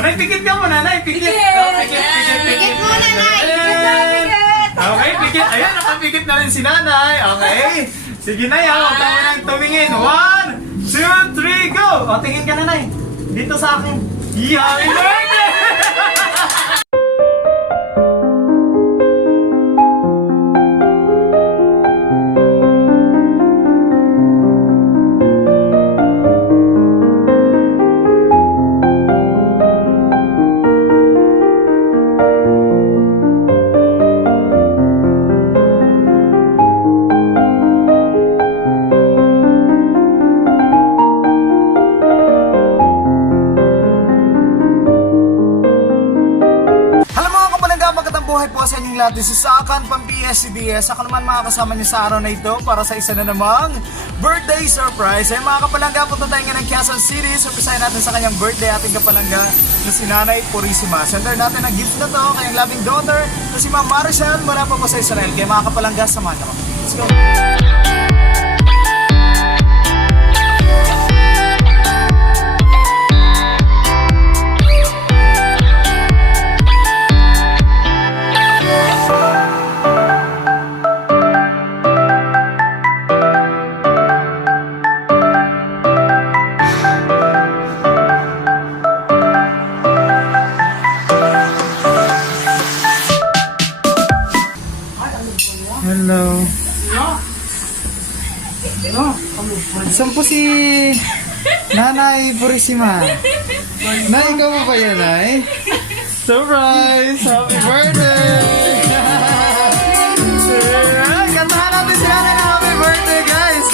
Nay, pikit ka muna, Nay. Pikit. Pikit muna, Nay. Okay, pikit. Ayan, nakapikit na rin si Nanay. Okay. Sige, Nay, huwag tayo nang tumingin. 1, 2, 3, go! O, tingin ka na, Nay. Dito sa akin. Happy birthday! Buhay po sa inyong lahat. This is Akan pang PSCDS. Ako naman mga kasama niyo sa araw na ito para sa isa na namang birthday surprise. Ay mga kapalangga, punta tayo ngayon ng Quezon City. Surprisahin natin sa kanyang birthday ating kapalangga na si Nanay Purisima. Sender natin ang gift na to kanyang loving daughter na si Ma'am Maricel mula pa po sa Israel. Kaya mga kapalangga, samahan ako. Let's go! Hello. Saan po si Nanay Purisima? Nay, ikaw mo ba yan, Nay? Surprise! Happy birthday! Kantahan natin si Nanay na happy birthday, guys!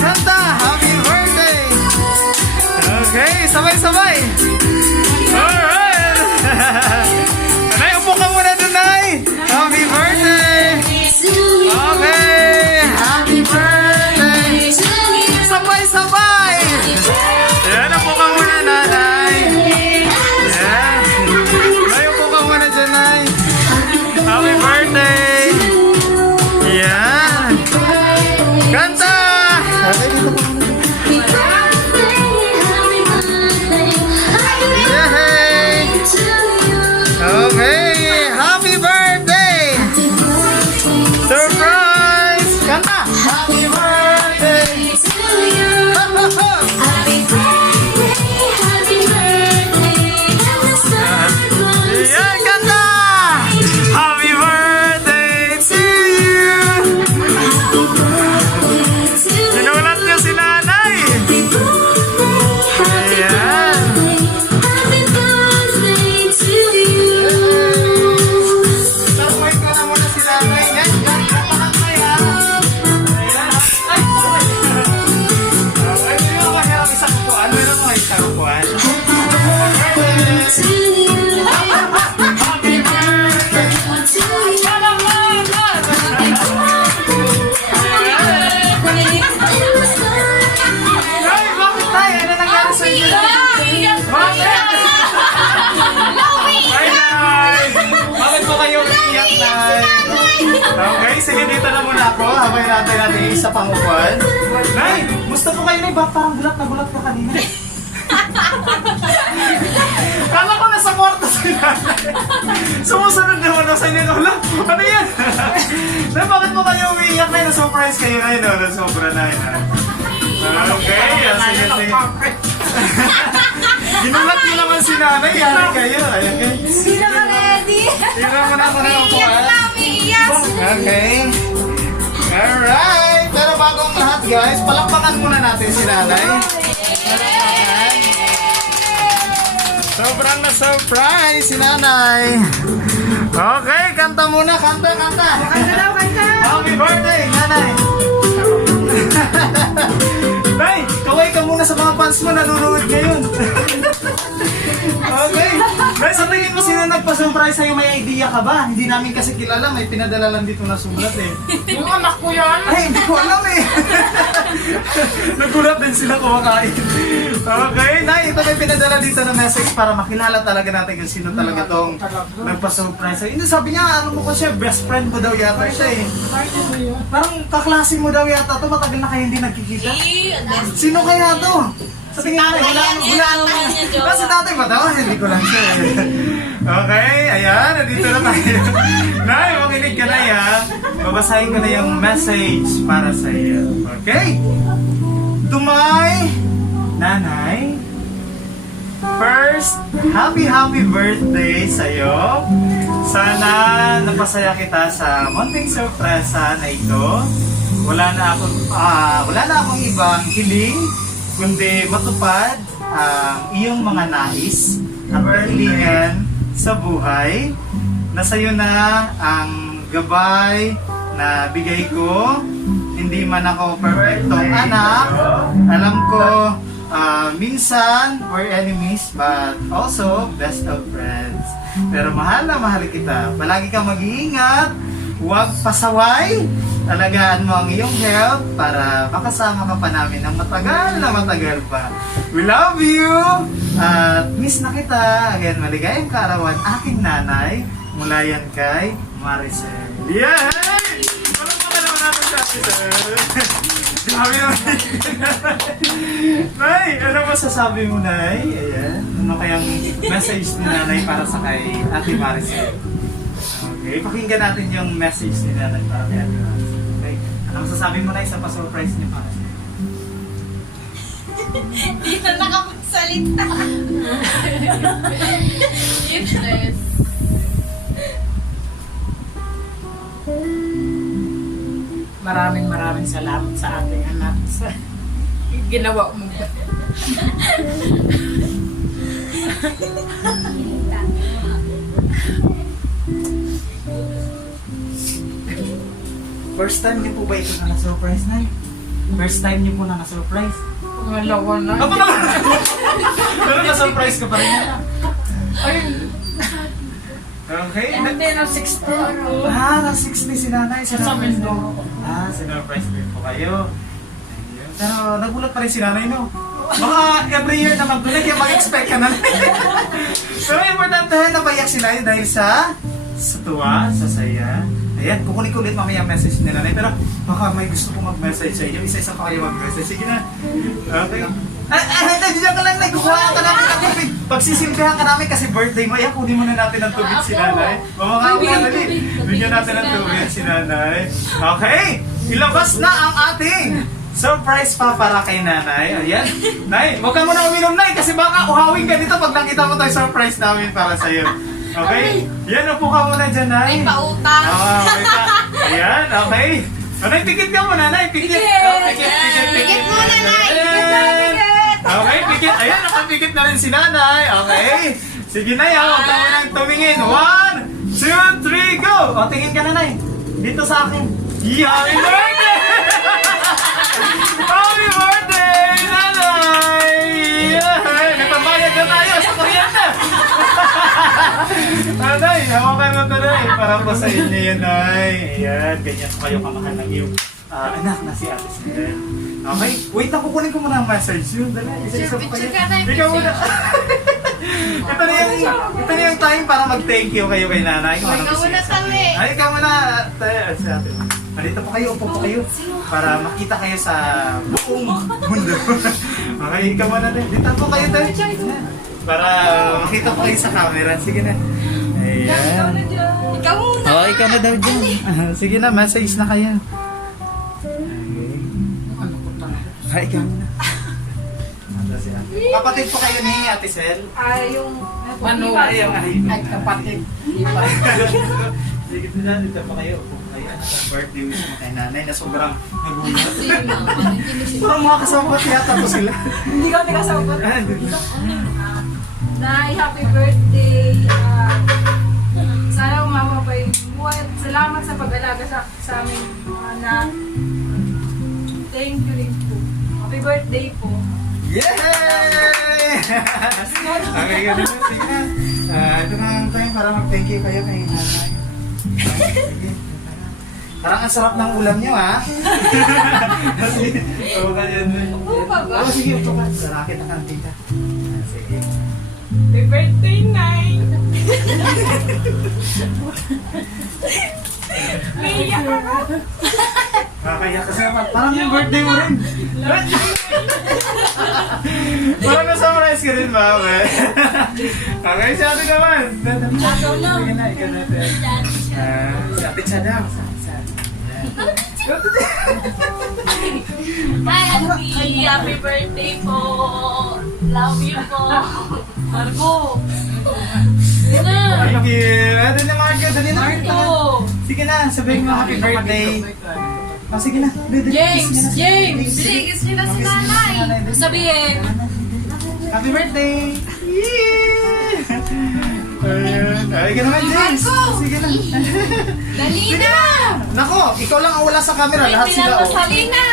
Kanta! Happy birthday! Okay, sabay-sabay! Alright! Nay, upo ka muna dun, Nay! Happy birthday! Okay! Happy birthday! Sabay-sabay! Ayan, upo ka muna, Nanay! Ayan! Ay, upo ka muna dyan, Nay! Happy birthday! Ayan! Kanta! Okay, dito ka muna. Yay! Okay! Happy birthday! Surprise! Kanta! Happy birthday! Yan, kanta! Happy birthday to you! Sinulat niyo si Nanay! Ayan! Sarapay ka na muna si Nanay. Yan, yan, kapakantay ha! Ayan! Ay! Ay, hindi mo mahirap isang kukuan. Meron mo isang kukuan. Happy birthday! Ay, bakit tayo? Ano nangyari sa inyo? Bakit? Ay, Nay! Bakit po kayo umiiyak, Nay? Okay, sige, dito na muna ako. Habay natin isa pang upuan. Nay, gusto po kayo, Nay? Bakit parang gulat na gulat ka kanina? Kala ko nasa kwarto si Nanay. Sumusunod naman ako sa inyo. Ano yan? Nay, bakit po kayo umiiyak, Nay? Na-surprise kayo, Nay, no? Na-sobra, Nay. Okay, sige, sige. Ginulat niyo naman si Nanay. Yaran kayo. Ayan, kayo. Hindi naman ready. Tira mo na ako ng upuan. Okay. Alright. Pero bago ang lahat, guys, palakpakan muna natin si Nanay. Palakpakan. Sobrang na-surprise si Nanay. Okay, kanta muna. Kanta. Kanta daw, kanta. Happy birthday, Nanay. Nay, kaway ka muna sa mga fans mo. Nanonood ngayon. Okay. Nay, sa tingin mo sino nagpa-surprise sa'yo? May idea ka ba? Hindi namin kasi kilala. May pinadala lang dito na sulat eh. Yung anak ko yan. Ay, hindi ko alam eh. Nagulat din sila kumakain. Okay, Nay, ito may pinadala dito na message para makilala talaga natin kung sino talaga tong nagpa-surprise sa'yo. Hindi, sabi niya, ano mo ko siya, best friend mo daw yata siya eh. Parang kaklase mo daw yata to, matagal na kayo hindi nagkikita. Sino kaya to? Sa tingin ko, wala yan, wala tatay niya, jowa. Si tatay ba daw? Hindi ko lang sure. Okay, ayan, nandito na tayo. Nay, makinig ka na yan. Babasahin ko na yung message para sa iyo. Okay? To my nanay, first, happy birthday sa'yo. Sana napasaya kita sa munting sorpresa na ito. Wala na akong ibang hiling kundi matupad ang iyong mga nais at kahilingan sa buhay. Nasa'yo na ang gabay na bigay ko. Hindi man ako perfectong anak. Alam ko, minsan we're enemies but also best of friends. Pero mahal na mahal kita. Palagi kang mag-iingat. Huwag pasaway. Alagaan mo ang iyong health para makasama ka pa namin ng matagal pa. We love you! At miss na kita. Again, maligayang kaarawan. Aking nanay, mula yan kay Maricel. Yay! Walang mga naman natin sa Maricel. Grabe naman. Nay, ano masasabi mo, Nay? Ayan. Ano kayang message ni Nanay para sa kay Ate Maricel? Okay, pakinggan natin yung message ni Nanay para kay Ate Maricel. Okay? Ano masasabi mo, Nay, sa pa-surprise niyo para sa Hindi na nakapagsalita. Useless. Maraming salamat sa ating anak sa ginawa mo. First time niyo po ba ito na na-surprise, Nay? First time niyo po na na-surprise? Pangalawa na. Ako naman! Pero na-surprise ka pa rin na. Ay, Okay. hindi na 60 ano. Na-60 si Nanay. Sa Sinurprise Mindoro. sinurprise din po kayo. Ayun. Pero nagulat pa rin si Nanay, no? Baka every year na magdulag, kaya mag-expect ka na. Pero importante na payak si Nanay dahil sa tuwa, sa saya. Ayan, kukunin ko ulit mamaya ang message ni Nanay. Pero baka may gusto kong mag-message sa inyo. Isa-isa pa kayo mag-message. Sige na. Okay. Diyan ka lang, nagkukuha ka namin ng tubig. Pagsisilbihan ka namin kasi birthday mo. Ayan, kunin muna natin ng tubig si Nanay. Mamakaw ka dali. Bigyan natin ng tubig si Nanay. Okay, ilabas na ang ating surprise pa para kay Nanay. Ayan. Nay, huwag ka muna uminom, Nay, kasi baka uhawin ka dito pag nakita mo tayo surprise namin para sa'yo. Okay? Yan, upo ka muna dyan, Nay. May pautang. Wait na. Ayan, okay. Nay, pikit ka muna, Nay. Pikit. Oh, pikit. Pikit muna, Nay. Pikit na, pikit. Okay, pikit. Ayan, nakapikit na rin si Nanay. Okay. Sige, Nay, huwag ka munang tumingin. 1, 2, 3, go! O, tingin ka na, Nay. Dito sa akin. Happy birthday! Happy birthday, Nanay! Yay! Nagpabayad na tayo sa kuryente! Nanay, hawakan mo ito, Nay. Para po sa inyo yan, Nay. Ayan, ganyan po kayo kamahal ng iyong anak na si Ate Sindel. Okay, wait na, kukunin ko muna ang message yun. Dali, isa-isa po kayo. Picture ka, Nay, Ikaw picture. muna. ito na yung time para mag-thank you kayo kay Nanay. Kung ano Ikaw gusto muna, niyo sabihin. Tali. Ay, ikaw muna. Si Ate. Dito po kayo, upo po kayo. Para makita kayo sa buong mundo. Okay, ikaw muna din. Dito po kayo din. Para makita po kayo sa camera. Sige na. Ayan. Ikaw muna. Oh, ikaw na daw dyan. Sige na, message na kayo. Ano ko tayo? Ay, ikaw na. Kapatid po kayo ni Ate Sel? Yung... Ano? Ay, Kapatid. Sige na, dito pa kayo. Upo kayo. Birthday wish mo kay Nanay na sobrang nagulat. Parang mga kasama yata po sila. Hindi kami kasama. Ah, dito. Nay, happy birthday. Sana umama pa yung buhay. Salamat sa pag-alaga sa aming mga anak. Thank you rin po. Happy birthday po. Yay! Okay, ganun. Sige na. Ito na ang time para mag-thank you kayo kay Nanay. Sige. Parang ang sarap ng ulam nyo, ha? Oo, ganyan. Oo, baba. Oo, sige, upo ka. Sarakit ang kantina. Sige. Happy birthday, Nay! Nakakaya kasi naman. Parang yung birthday mo rin. Parang na-summarize ka rin ba? Okay, si ate naman. Ikaw lang. Sige na, ikaw natin. Si ate siya daw. Hi, Auntie! Happy birthday po! Love you po! Margo. Thank you. Ate na Marco, dali na. Margo. Sige na, sabihin mo happy birthday. Oh, sige na. James! James! Biligis niyo na si nanay! Sabihin. Happy birthday! Yeah! Ayun. Ay, ka naman, James. Sige na. Dali na! Nako, ikaw lang ang wala sa camera. Lahat sila, oh. Dali na!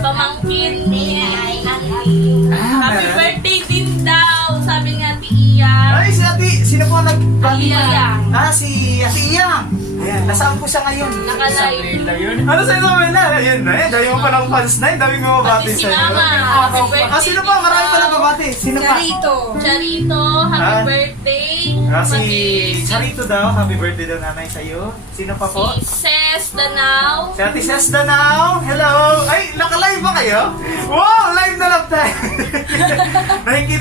Pamangkin ni Auntie. Happy birthday din daw! Sabi nga Ate Iya. Ay, si ate. Sino po nag-bati Iyang. si Ate Iyang. Ayan, nasaan po siya ngayon? Nakalive. Ano sa'yo sa Manila? Ayun na, dami mo palang fans na, dami mo mabati Pati si sa'yo. Mama. Happy birthday. Sino pa? Marami pala babati. Sino pa? Charito. Charito, happy Ah. birthday. Si Pati Charito daw, happy birthday daw nanay sa'yo. Sino pa po? Si Ses Danao. Si Ate Ses Danao. Hello! Ay, naka-live ba kayo? Wow! Live na lang tayo!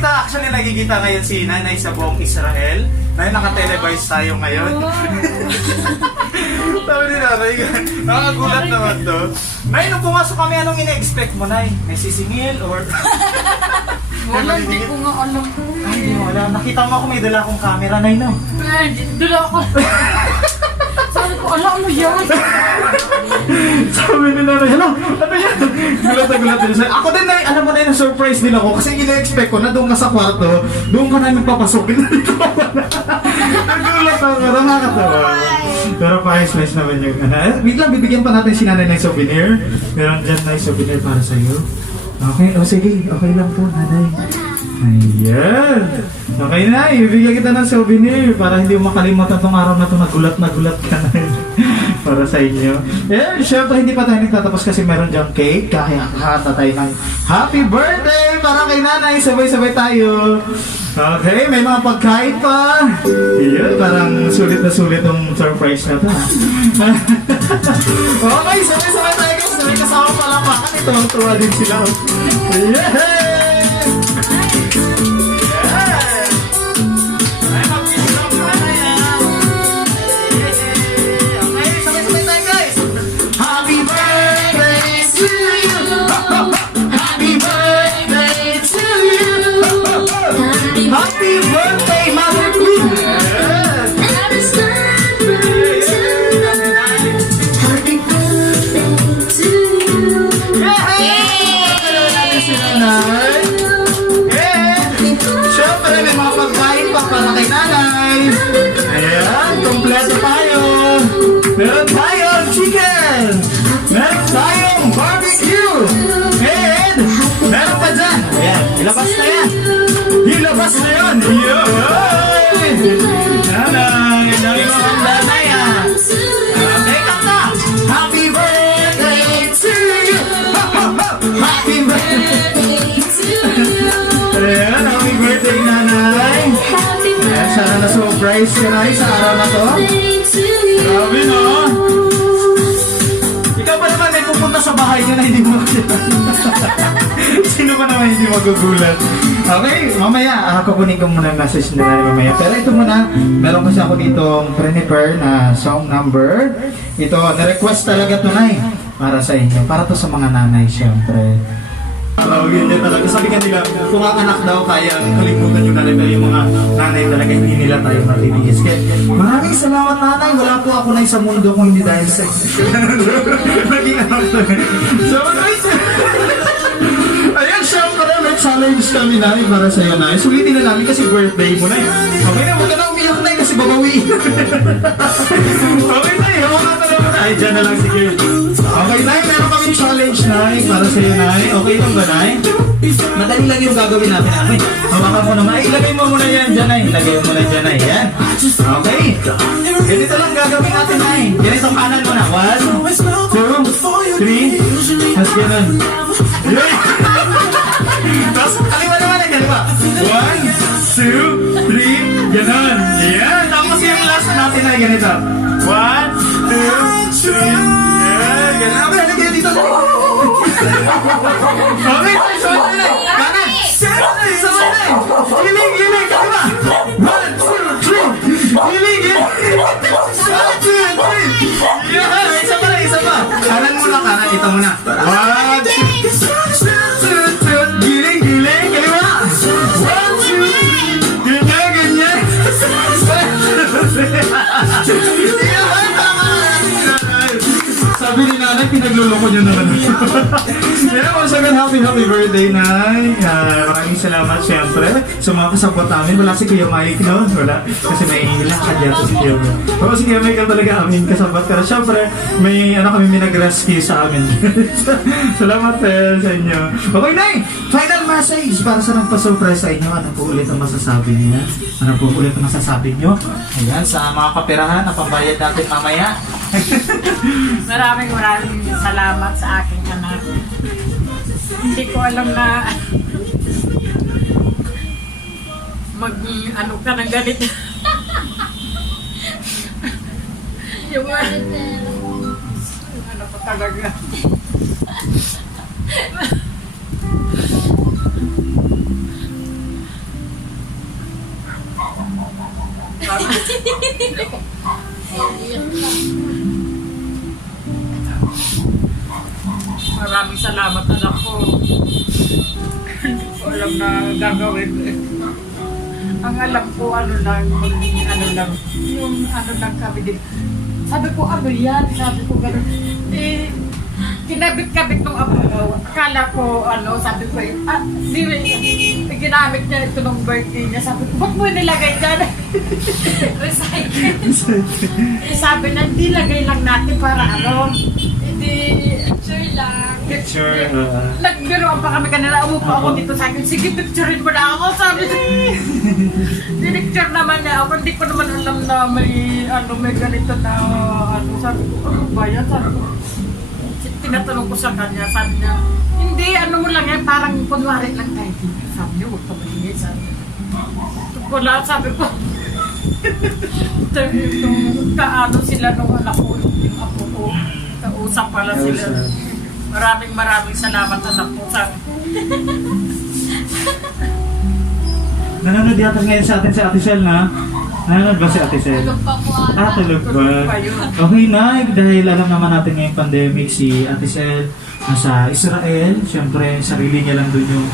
Actually nagkikita ngayon si nanay sa buong Israel. Nay, naka-televise tayo ngayon. Sabi ni nanay, nakakagulat naman to. Nay, nung pumasok kami, anong ina-expect mo, Nay? May sisingil or... Wala, hindi ko nga alam. Ay, hindi mo alam. Nakita mo ako may dala akong camera, Nay, no? Dula ako. Sabi ko, alam mo yan. Sabi ni nanay, ano yan? Gulat na gulat din siya. Ako din, Nay, alam mo na yun, surprise din ako. Kasi ina-expect ko na doon ka sa kwarto, doon ka namin papasukin. Nagulat ako, nakakatawa. Pero pa-ice naman yung ano. Wait lang, bibigyan pa natin si nanay ng souvenir. Meron dyan na souvenir para sa'yo. Okay, o sige, okay lang po, nanay. Ayan. Okay na, ibigyan kita ng souvenir para hindi mo makalimutan tong araw na to, nagulat ka na para sa inyo. Eh, syempre hindi pa tayo nagtatapos kasi meron dyang cake. Kaya kakata tayo ng happy birthday para kay nanay. Sabay-sabay tayo. Okay, may mga pagkain pa. Iyon, parang sulit na sulit tong surprise na to. Okay, sabay-sabay tayo guys. Sabay kasama palapakan. Ito ang tuwa din sila. Yay! Happy birthday, Mother Queen! Siyempre, may mga pagkain pa para kay nanay. Ayan, kompleto tayo. Meron tayong chicken. Meron tayong barbecue. And meron pa dyan. Ayan, ilabas na yan. Ilabas na yan! Yay! Nanay! Dami mo ang nanay ah! Okay, kanta! Happy birthday to you! Happy birthday to you! Ayan, happy birthday nanay! Ayan, sana na-surprise ka na sa araw na to. Grabe no? Ikaw pa naman may pupunta sa bahay niya na hindi mo Sino ba naman hindi magugulat? Okay, mamaya kukunin ko muna ang message nila mamaya. Pero ito muna, meron kasi ako ditong prepare na song number. Ito, na-request talaga ito, Nay, para sa inyo. Para to sa mga nanay, syempre. Tawagin niya talaga. Sabi ka nila, kung ang anak daw kaya kalimutan nyo talaga yung mga nanay talaga, hindi nila tayo matibigis. Kaya maraming salamat nanay. Wala po ako na sa mundo kung hindi dahil sa naging anak talaga. So, ayan, syempre, may challenge kami na para sa'yo na. Sulitin na namin kasi birthday mo na eh. Okay na, huwag ka na umiyak na kasi babawiin. Okay na eh, hawa ka na muna. Ay, dyan na lang, sige. Okay na, meron kami challenge na para sa'yo na. Okay lang ba na? Madali lang yung gagawin natin. Okay, hawakan mo naman. Ay, ilagay mo muna yan dyan na. Ilagay mo muna dyan na. Yan. Okay. Ganito lang gagawin natin na. Ganito kanan mo na. 1, 2, 3. Mas ganun. Yeah. Tapos, kaliwa naman eh, kaliwa. 1, 2, 3. Ganon. Yan. Tapos yung last natin ay ganito. 1, 2, 3. Yan. Ganon. Okay, halika dito. Okay, sabay na. Kanan. Sabay na. Giling, giling. Kaliwa. 1, 2, 3. Giling, giling. 1, 2, 3. Yan. Isa pa na, isa pa. Kanan muna, kanan. Ito muna. 1, 2, 3. Giling, giling. Kaliwa. 1, 2, 3. Ganyan, ganyan. Sabi ni nanay, pinagluloko niyo naman. Yeah, once again, happy birthday, Nay. Maraming salamat siyempre sa mga kasabot namin. Wala si Kuya Mike noon, wala. Kasi may lakad yata si Kuya Mike. Pero si Kuya Mike talaga amin kasabot. Pero siyempre, may kami minag-rescue sa amin. Salamat sa inyo. Okay, Nay! Final message para sa nagpa-surprise sa inyo. Ano po ulit ang masasabi niyo? Ano po ulit ang masasabi niyo? Ayan, sa mga kaperahan na pambayad natin mamaya. Maraming salamat sa aking anak. Hindi ko alam na ano ka ng ganito. Yung ano ko talaga. Maraming salamat anak ko. Hindi ko alam na gagawin. Ang alam ko ano lang, yung ano lang kami din. Sabi ko ano yan, sabi ko gano'n. Kinabit-kabit ng apo ko. Akala ko sabi ko ginamit niya ito ng birthday niya. Sabi ko, ba't mo nilagay dyan? Recycle. Sabi na, hindi lagay lang natin para hindi Picture lang. Picture. Nagbiroan pa kami kanila, umupo ako dito sa akin, sige picturein mo na ako, sabi niya. Dinicture naman niya ako, hindi ko naman alam na may ganito na, sabi ko, ano ba yan? Sabi ko, tinatanong ko sa kanya, sabi niya, hindi, mo lang yan, parang kunwari lang tayo dito. Sabi niya, huwag ka maingay, sabi niya. Wala, sabi ko, kaano sila nung anak ko, yung apo ko, kausap pala sila. Maraming salamat anak ko sa Nanonood yata ngayon sa atin si Ate Sel, na? Nanonood ba si Ate Sel? Tulog pa po ata. Tulog ba? Okay na, dahil alam naman natin ngayong pandemic, si Ate Sel nasa Israel. Siyempre, sarili niya lang doon yung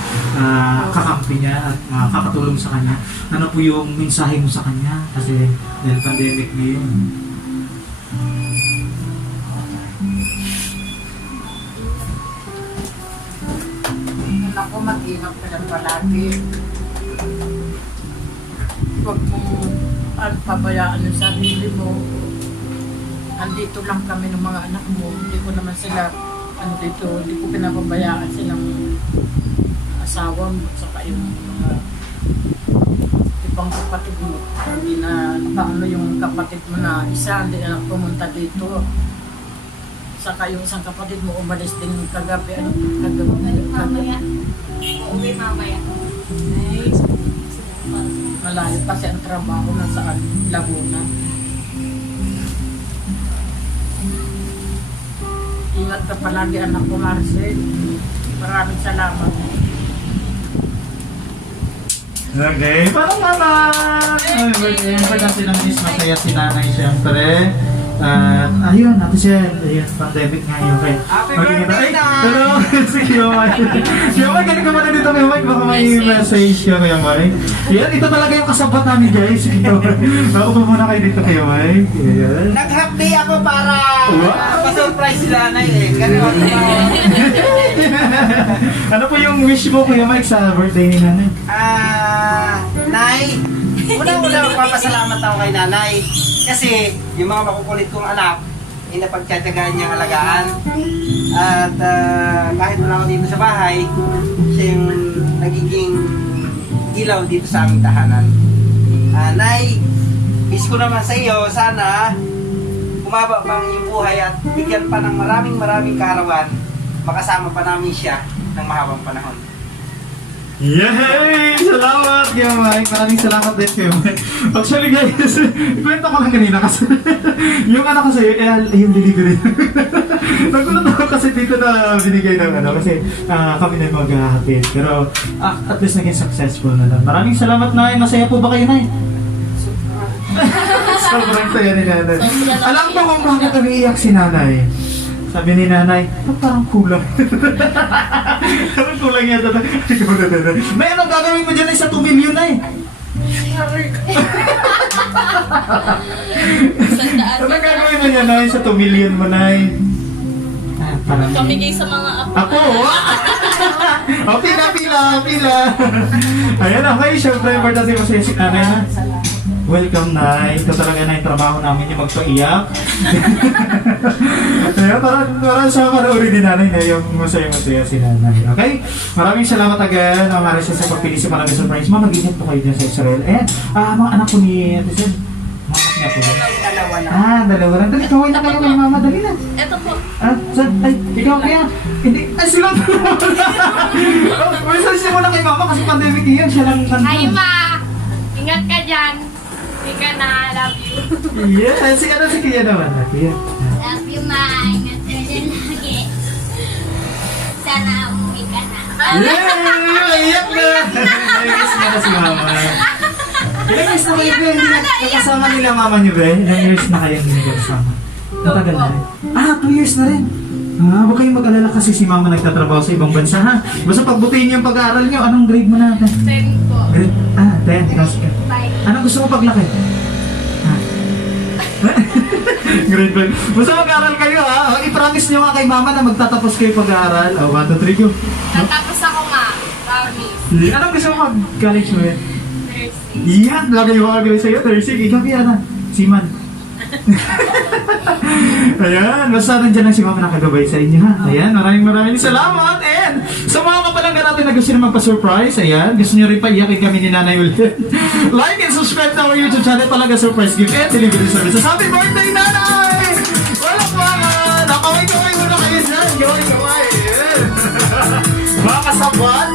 kakampi niya at kakatulong sa kanya. Ano po yung mensahe mo sa kanya? Kasi dahil pandemic ngayon. anak ko, mag-ingat ka lang palagi. Huwag mong pabayaan yung sarili mo. Andito lang kami ng mga anak mo. Hindi ko naman sila andito. Hindi ko pinapabayaan silang asawa mo. Saka yung mga ibang kapatid mo. Hindi na paano yung kapatid mo na isa. Hindi na pumunta dito. Saka yung isang kapatid mo umalis din kagabi. Mamaya. Uwi mamaya. Nice. Malayo kasi ang trabaho na sa Laguna. Ingat ka palagi anak ko, Marcel. Maraming salamat. Okay, parang naman! Ay, birthday. Ang importante ng is masaya si nanay, siyempre. Ayun, Ate Sel, ayun, pandemic nga yun. Okay. Happy birthday, Nay! Pero, si Kuya Mike. Kuya Mike, galing ka muna dito, Kuya Mike. Baka may message ka, Kuya Mike. Yan, ito talaga yung kasabat namin, guys. Naupo muna kayo dito, Kuya Mike. Yan. Nag-half day ako para Wow. pa-surprise sila na Ganun. Ano po yung wish mo, Kuya Mike, sa birthday ni nanay? Nay, unang-una magpapasalamat ako kay nanay. Kasi yung mga makukulit kong anak, ay napagtsatsagaan niyang alagaan. At kahit wala ako dito sa bahay, siya yung nagiging ilaw dito sa aming tahanan. Nay, wish ko naman sa iyo, sana umaba pang iyong buhay at bigyan pa ng maraming kaarawan, makasama pa namin siya ng mahabang panahon. Yay! Salamat, Kuya Mike. Maraming salamat din, Kuya Mike. Actually, guys, ikwento ko lang kanina kasi yung anak ko sa'yo, yung delivery. Nagulat ako kasi dito na binigay ng kasi kami na mag-happy. Pero at least naging successful na lang. Maraming salamat, Nay. Masaya po ba kayo, Nay? Sobrang saya ni Nanay. Alam ko kung bakit umiiyak si Nanay. Sabi ni Nanay, parang kulang. Parang kulang yata. May anong gagawin mo dyan sa 2 million na eh? Anong gagawin mo dyan Nay sa 2 million mo Nay? Parang Pamigay sa mga apo. ako! O, pila. Ayan, okay. Siyempre, importante masaya si Nanay ha. Welcome, Nay. Ito talaga na yung trabaho namin yung magpaiyak. Ayan, parang sa panoorin ni Nanay na yung masaya-masaya si Nanay. Okay? Maraming salamat again, Maricel, sa pagpili sa Palagi Surprise. Ma'am, mag-ingat po kayo dyan sa Israel. Ayan, mga anak ko ni Ate Sen. Mga anak niya po. Dalawa na. Dalawa lang. Dali, kaway na kayo kay Mama. Dali na. Eto po. Ay, ikaw kaya? Hindi. Ay, sila dalawa. May sasin mo na kay Mama kasi pandemic yun. Siya lang nandun. Hi, Ma! Ingat ka dyan. Hindi ka na, love you. Yes, si Kuya naman. Kuya. Love you, Ma. Ingat ka dyan lagi. Sana umuwi ka na. Yay! Iyak na! Nainis na si Mama. Ilang years na kayo, Be? Hindi nakasama nila Mama niyo, Be? Ilang years na kayo hindi nakasama? Matagal na rin. 2 years na rin. Huwag kayong mag-alala kasi si Mama nagtatrabaho sa ibang bansa, ha? Basta pagbutihin niyo yung pag-aaral niyo. Anong grade mo na? 10 po. Grade? 10. Sige. Anong gusto mo paglaki? Grade 5. Basta mag-aaral kayo, ha? I-promise niyo nga kay Mama na magtatapos kayo pag-aaral. 1, 2, 3, go. Natapos ako, Ma. Promise. Anong gusto mo mag-college mo yan? Nursing. Yan, lagay mo agad sa'yo, Thursday. Ikaw yan, Siman. Ayan, basta nandiyan lang si Mama nakagabay sa inyo, ha? Ayan, maraming salamat. And sa mga kapalangga natin na gusto nyo magpa-surprise, ayan, gusto nyo rin pa iyakin kami ni Nanay ulit. Like and subscribe to our YouTube channel, Palaga Surprise Gift and Delivery Services. Happy birthday, Nanay! Walang pangan! Nakaway-kaway muna kayo dyan. Gaway-kaway. Mga kasabat.